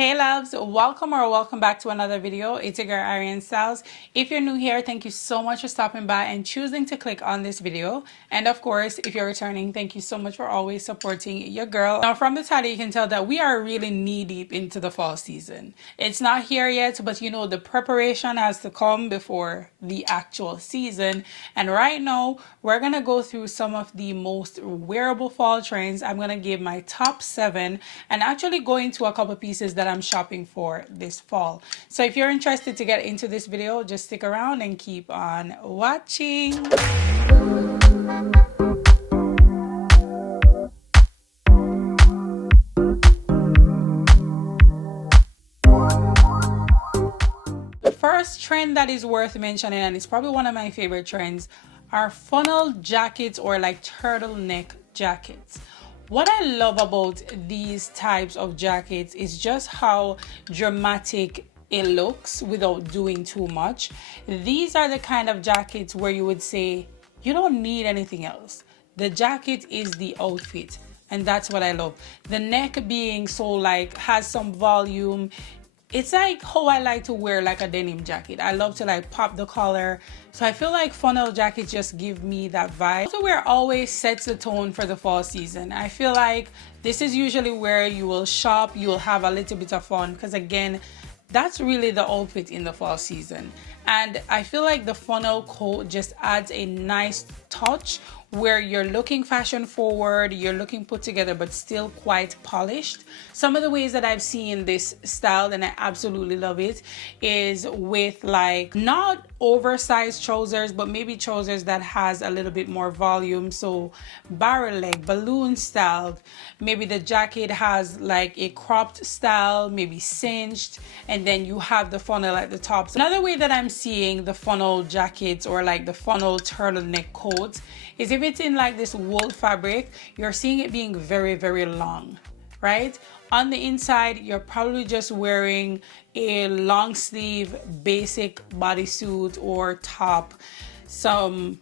Hey loves, welcome back to another video. It's your girl ARIANNE STYLLZ. If you're new here, thank you so much for stopping by and choosing to click on this video. And of course, if you're returning, thank you so much for always supporting your girl. Now from the title, you can tell that we are really knee deep into the fall season. It's not here yet, but you know, the preparation has to come before the actual season. And right now, we're gonna go through some of the most wearable fall trends. I'm gonna give my top 7 and actually go into a couple pieces that I'm shopping for this fall. So if you're interested to get into this video, just stick around and keep on watching. The first trend that is worth mentioning, and it's probably one of my favorite trends, are funnel jackets or like turtleneck jackets. What I love about these types of jackets is just how dramatic it looks without doing too much. These are the kind of jackets where you would say you don't need anything else. The jacket is the outfit, and that's what I love. The neck being so like has some volume. It's like how I like to wear like a denim jacket. I love to like pop the collar. So I feel like funnel jackets just give me that vibe. Outerwear always sets the tone for the fall season. I feel like this is usually where you will shop, you will have a little bit of fun, because again, that's really the outfit in the fall season. And I feel like the funnel coat just adds a nice touch where you're looking fashion forward, you're looking put together, but still quite polished. Some of the ways that I've seen this styled, and I absolutely love it, is with like not oversized trousers, but maybe trousers that has a little bit more volume. So barrel leg, balloon styled. Maybe the jacket has like a cropped style, maybe cinched, and then you have the funnel at the top. So another way that I'm seeing the funnel jackets or like the funnel turtleneck coats is if it's in like this wool fabric, you're seeing it being very, very long, right? On the inside, you're probably just wearing a long sleeve basic bodysuit or top, some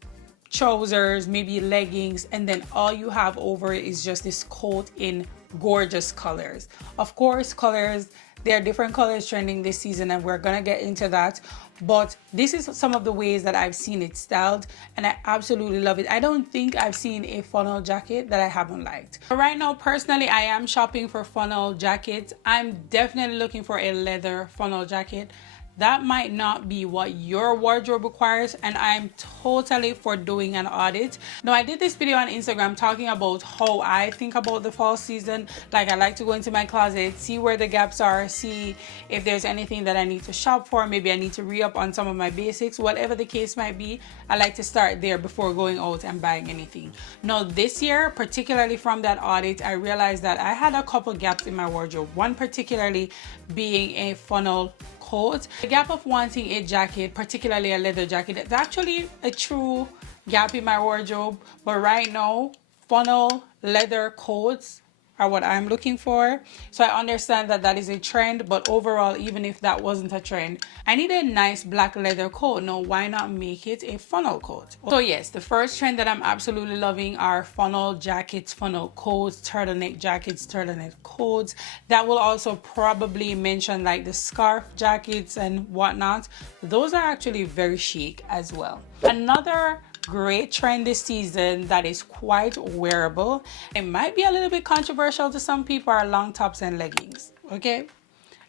trousers, maybe leggings, and then all you have over it is just this coat in gorgeous colors. Of course, colors, there are different colors trending this season, and we're gonna get into that. But this is some of the ways that I've seen it styled, and I absolutely love it. I don't think I've seen a funnel jacket that I haven't liked. But right now, personally, I am shopping for funnel jackets. I'm definitely looking for a leather funnel jacket. That might not be what your wardrobe requires, and I'm totally for doing an audit. Now, I did this video on Instagram talking about how I think about the fall season. Like, I like to go into my closet, see where the gaps are, see if there's anything that I need to shop for. Maybe I need to re-up on some of my basics, whatever the case might be. I like to start there before going out and buying anything. Now, this year, particularly from that audit, I realized that I had a couple gaps in my wardrobe. One particularly being a funnel coat. The gap of wanting a jacket, particularly a leather jacket, it's actually a true gap in my wardrobe. But right now, funnel leather coats are what I'm looking for. So I understand that that is a trend, but overall, even if that wasn't a trend, I need a nice black leather coat. Now, why not make it a funnel coat? So yes, the first trend that I'm absolutely loving are funnel jackets, funnel coats, turtleneck jackets, turtleneck coats. That will also probably mention like the scarf jackets and whatnot. Those are actually very chic as well. Another great trend this season that is quite wearable, it might be a little bit controversial to some people, are long tops and leggings. Okay,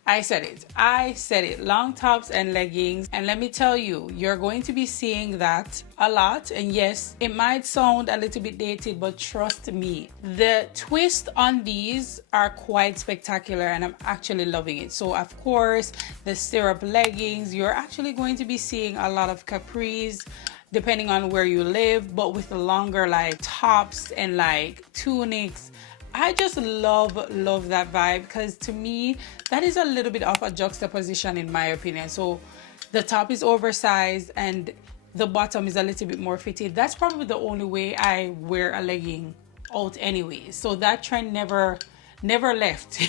I said it, long tops and leggings. And let me tell you, you're going to be seeing that a lot. And yes, it might sound a little bit dated, but trust me, the twist on these are quite spectacular, and I'm actually loving it. So of course, the stirrup leggings, you're actually going to be seeing a lot of capris depending on where you live, but with the longer like tops and like tunics. I just love that vibe, because to me that is a little bit of a juxtaposition in my opinion. So the top is oversized and the bottom is a little bit more fitted. That's probably the only way I wear a legging out anyway. So that trend never left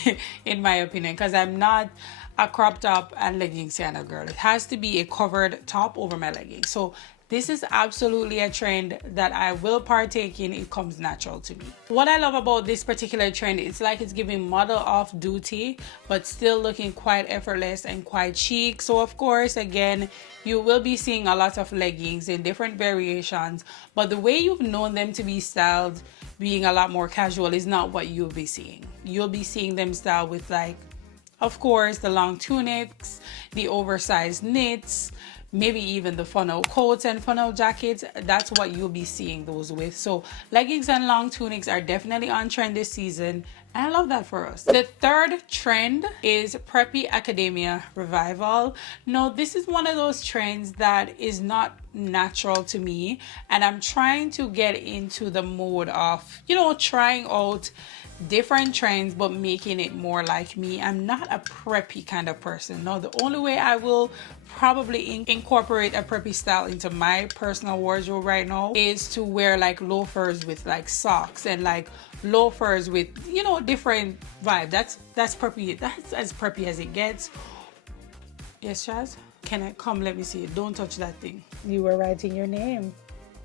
in my opinion, because I'm not a crop top and leggings kind of girl. It has to be a covered top over my leggings. So This is absolutely a trend that I will partake in. It comes natural to me. What I love about this particular trend, it's like it's giving model off duty, but still looking quite effortless and quite chic. So of course, again, you will be seeing a lot of leggings in different variations, but the way you've known them to be styled, being a lot more casual, is not what you'll be seeing. You'll be seeing them styled with, like, of course, the long tunics, the oversized knits, maybe even the funnel coats and funnel jackets. That's what you'll be seeing those with. So leggings and long tunics are definitely on trend this season, and I love that for us. The third trend is Preppy Academia Revival. Now, this is one of those trends that is not natural to me, and I'm trying to get into the mode of, you know, trying out different trends but making it more like me. I'm not a preppy kind of person. No, the only way I will probably incorporate a preppy style into my personal wardrobe right now is to wear like loafers with like socks, and like loafers with, you know, different vibe. That's preppy. That's as preppy as it gets. Yes, Chaz? Can I come? Let me see it. Don't touch that thing. You were writing your name.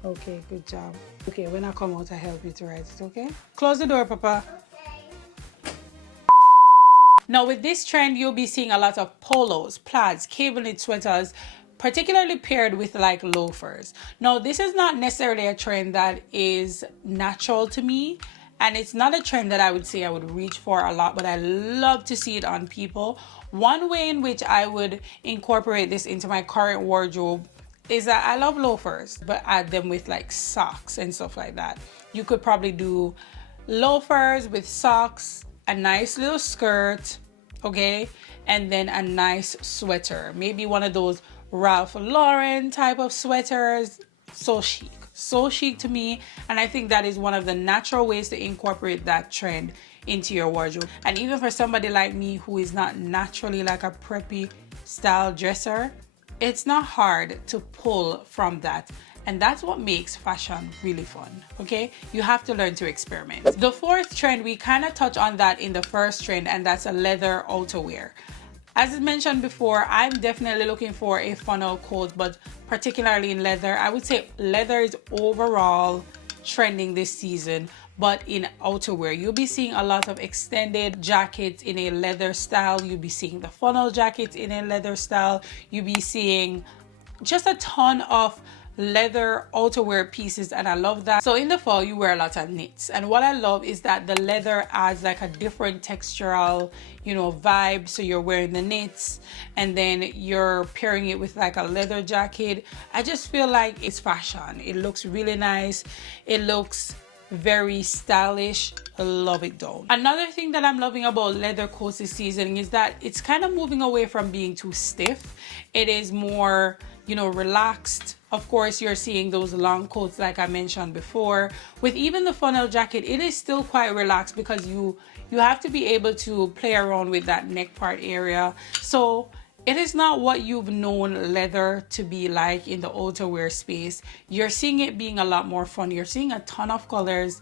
Okay, good job. Okay, when I come out, I help you to write it, okay? Close the door, Papa. Now, with this trend, you'll be seeing a lot of polos, plaids, cable knit sweaters, particularly paired with like loafers. Now, this is not necessarily a trend that is natural to me, and it's not a trend that I would say I would reach for a lot, but I love to see it on people. One way in which I would incorporate this into my current wardrobe is that I love loafers, but add them with like socks and stuff like that. You could probably do loafers with socks, a nice little skirt, okay, and then a nice sweater, maybe one of those Ralph Lauren type of sweaters. So chic to me, and I think that is one of the natural ways to incorporate that trend into your wardrobe. And even for somebody like me who is not naturally like a preppy style dresser, it's not hard to pull from that. And that's what makes fashion really fun, okay? You have to learn to experiment. The fourth trend, we kind of touch on that in the first trend, and that's a leather outerwear. As I mentioned before, I'm definitely looking for a funnel coat, but particularly in leather. I would say leather is overall trending this season, but in outerwear, you'll be seeing a lot of extended jackets in a leather style. You'll be seeing the funnel jackets in a leather style. You'll be seeing just a ton of leather outerwear pieces, and I love that. So in the fall, you wear a lot of knits, and what I love is that the leather adds like a different textural, you know, vibe. So you're wearing the knits and then you're pairing it with like a leather jacket. I just feel like it's fashion. It looks really nice. It looks very stylish. I love it though. Another thing that I'm loving about leather coats this season is that it's kind of moving away from being too stiff. It is more, you know, relaxed. Of course, you're seeing those long coats like I mentioned before. With even the funnel jacket, it is still quite relaxed because you have to be able to play around with that neck part area. So it is not what you've known leather to be like in the outerwear space. You're seeing it being a lot more fun. You're seeing a ton of colors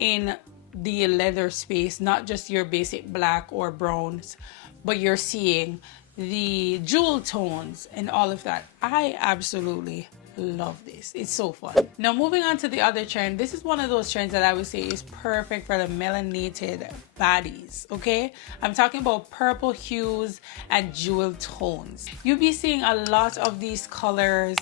in the leather space, not just your basic black or browns, but you're seeing the jewel tones and all of that. I absolutely love this. It's so fun. Now, moving on to the other trend, this is one of those trends that I would say is perfect for the melanated bodies, okay? I'm talking about purple hues and jewel tones. You'll be seeing a lot of these colors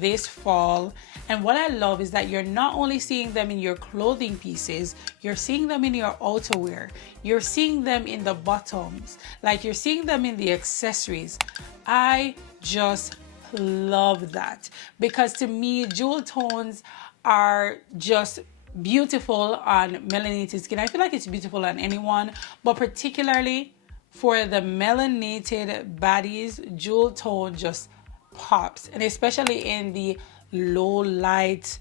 this fall, and what I love is that you're not only seeing them in your clothing pieces, you're seeing them in your outerwear, you're seeing them in the bottoms, like you're seeing them in the accessories. I just love that, because to me, jewel tones are just beautiful on melanated skin. I feel like it's beautiful on anyone, but particularly for the melanated bodies, jewel tone just pops. And especially in the low light,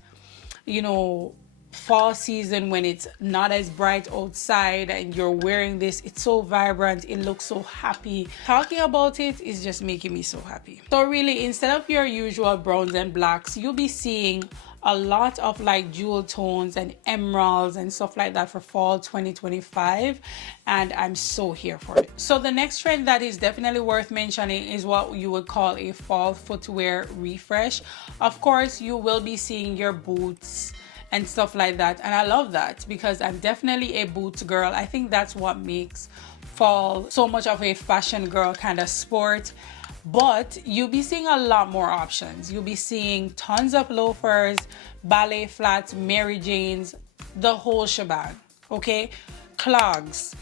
you know, fall season when it's not as bright outside and you're wearing this, it's so vibrant, it looks so happy. Talking about it is just making me so happy. So really, instead of your usual browns and blacks, you'll be seeing a lot of like jewel tones and emeralds and stuff like that for fall 2025, and I'm so here for it. So the next trend that is definitely worth mentioning is what you would call a fall footwear refresh. Of course, you will be seeing your boots and stuff like that, and I love that because I'm definitely a boots girl. I think that's what makes fall so much of a fashion girl kind of sport. But you'll be seeing a lot more options. You'll be seeing tons of loafers, ballet flats, Mary Janes, the whole shebang, okay? Clogs,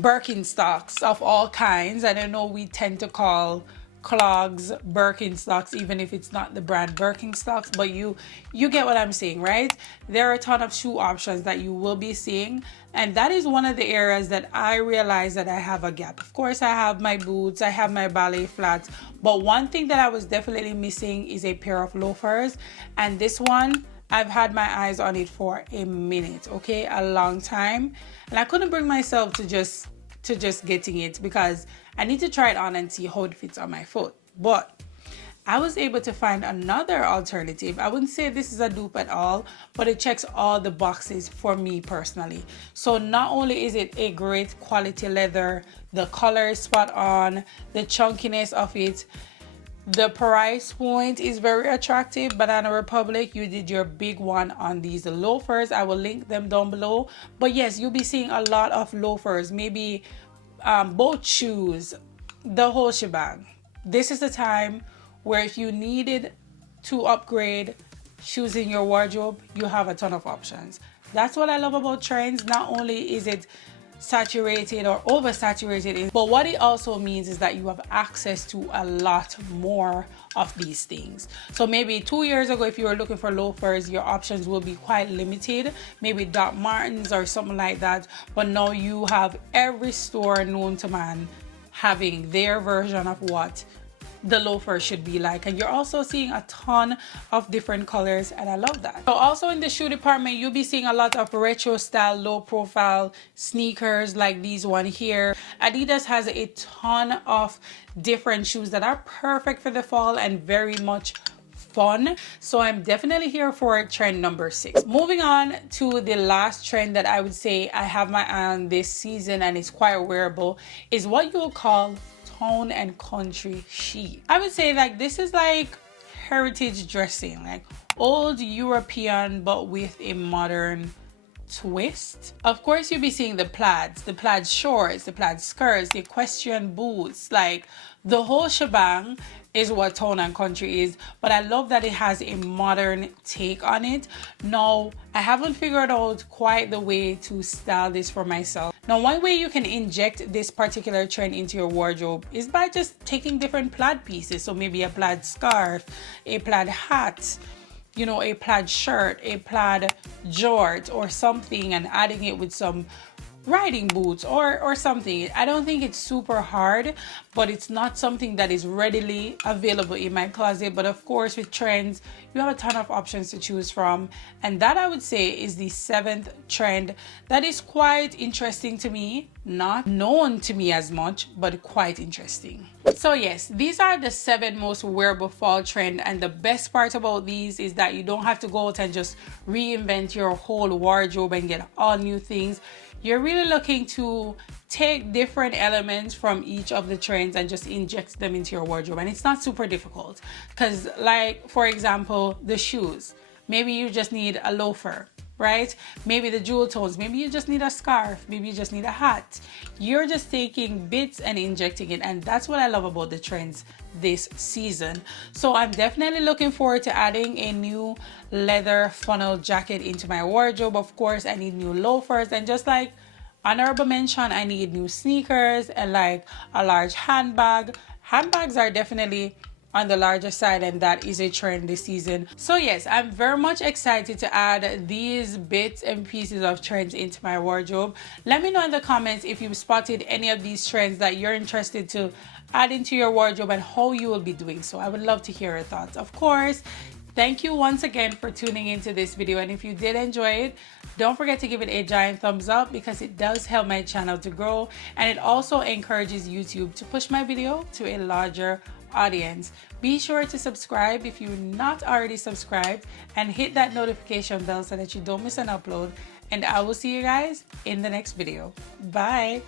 Birkenstocks of all kinds. And I know we tend to call clogs Birkenstocks even if it's not the brand Birkenstocks, but you get what I'm saying, right? There are a ton of shoe options that you will be seeing, and that is one of the areas that I realize that I have a gap. Of course, I have my boots, I have my ballet flats, but one thing that I was definitely missing is a pair of loafers, and this one I've had my eyes on it for a minute, okay, a long time, and I couldn't bring myself to just getting it because I need to try it on and see how it fits on my foot. But I was able to find another alternative. I wouldn't say this is a dupe at all, but it checks all the boxes for me personally. So not only is it a great quality leather, the color is spot on, the chunkiness of it, the price point is very attractive. Banana Republic, you did your big one on these loafers. I will link them down below. But yes, you'll be seeing a lot of loafers, maybe boat shoes, the whole shebang. This is the time where if you needed to upgrade shoes in your wardrobe, you have a ton of options. That's what I love about trends. Not only is it saturated or oversaturated, but what it also means is that you have access to a lot more of these things. So maybe 2 years ago, if you were looking for loafers, your options will be quite limited, maybe Doc Martens or something like that, but now you have every store known to man having their version of what the loafer should be like, and you're also seeing a ton of different colors, and I love that. So also in the shoe department, you'll be seeing a lot of retro style low profile sneakers like these one here. Adidas has a ton of different shoes that are perfect for the fall and very much fun, so I'm definitely here for trend number 6. Moving on to the last trend that I would say I have my eye on this season, and it's quite wearable, is what you'll call town and country chic. I would say like this is like heritage dressing, like old European but with a modern twist. Of course, you'll be seeing the plaids, the plaid shorts, the plaid skirts, the equestrian boots, like the whole shebang is what town and country is, but I love that it has a modern take on it. Now, I haven't figured out quite the way to style this for myself. Now, one way you can inject this particular trend into your wardrobe is by just taking different plaid pieces. So maybe a plaid scarf, a plaid hat, you know, a plaid shirt, a plaid jort or something, and adding it with some riding boots or something. I don't think it's super hard, but it's not something that is readily available in my closet. But of course, with trends, you have a ton of options to choose from, and that I would say is the 7th trend that is quite interesting to me, not known to me as much, but quite interesting. So yes, these are the 7 most wearable fall trend, and the best part about these is that you don't have to go out and just reinvent your whole wardrobe and get all new things. You're really looking to take different elements from each of the trends and just inject them into your wardrobe, and it's not super difficult, because like for example, the shoes, maybe you just need a loafer, right? Maybe the jewel tones, maybe you just need a scarf, maybe you just need a hat. You're just taking bits and injecting it, and that's what I love about the trends this season. So I'm definitely looking forward to adding a new leather funnel jacket into my wardrobe. Of course, I need new loafers, and just like honorable mention, I need new sneakers and like a large handbag. Handbags are definitely on the larger side, and that is a trend this season. So yes, I'm very much excited to add these bits and pieces of trends into my wardrobe. Let me know in the comments if you've spotted any of these trends that you're interested to add into your wardrobe and how you will be doing so. I would love to hear your thoughts. Of course, thank you once again for tuning into this video, and if you did enjoy it, don't forget to give it a giant thumbs up, because it does help my channel to grow, and it also encourages YouTube to push my video to a larger audience. Be sure to subscribe if you're not already subscribed and hit that notification bell so that you don't miss an upload. And I will see you guys in the next video. Bye.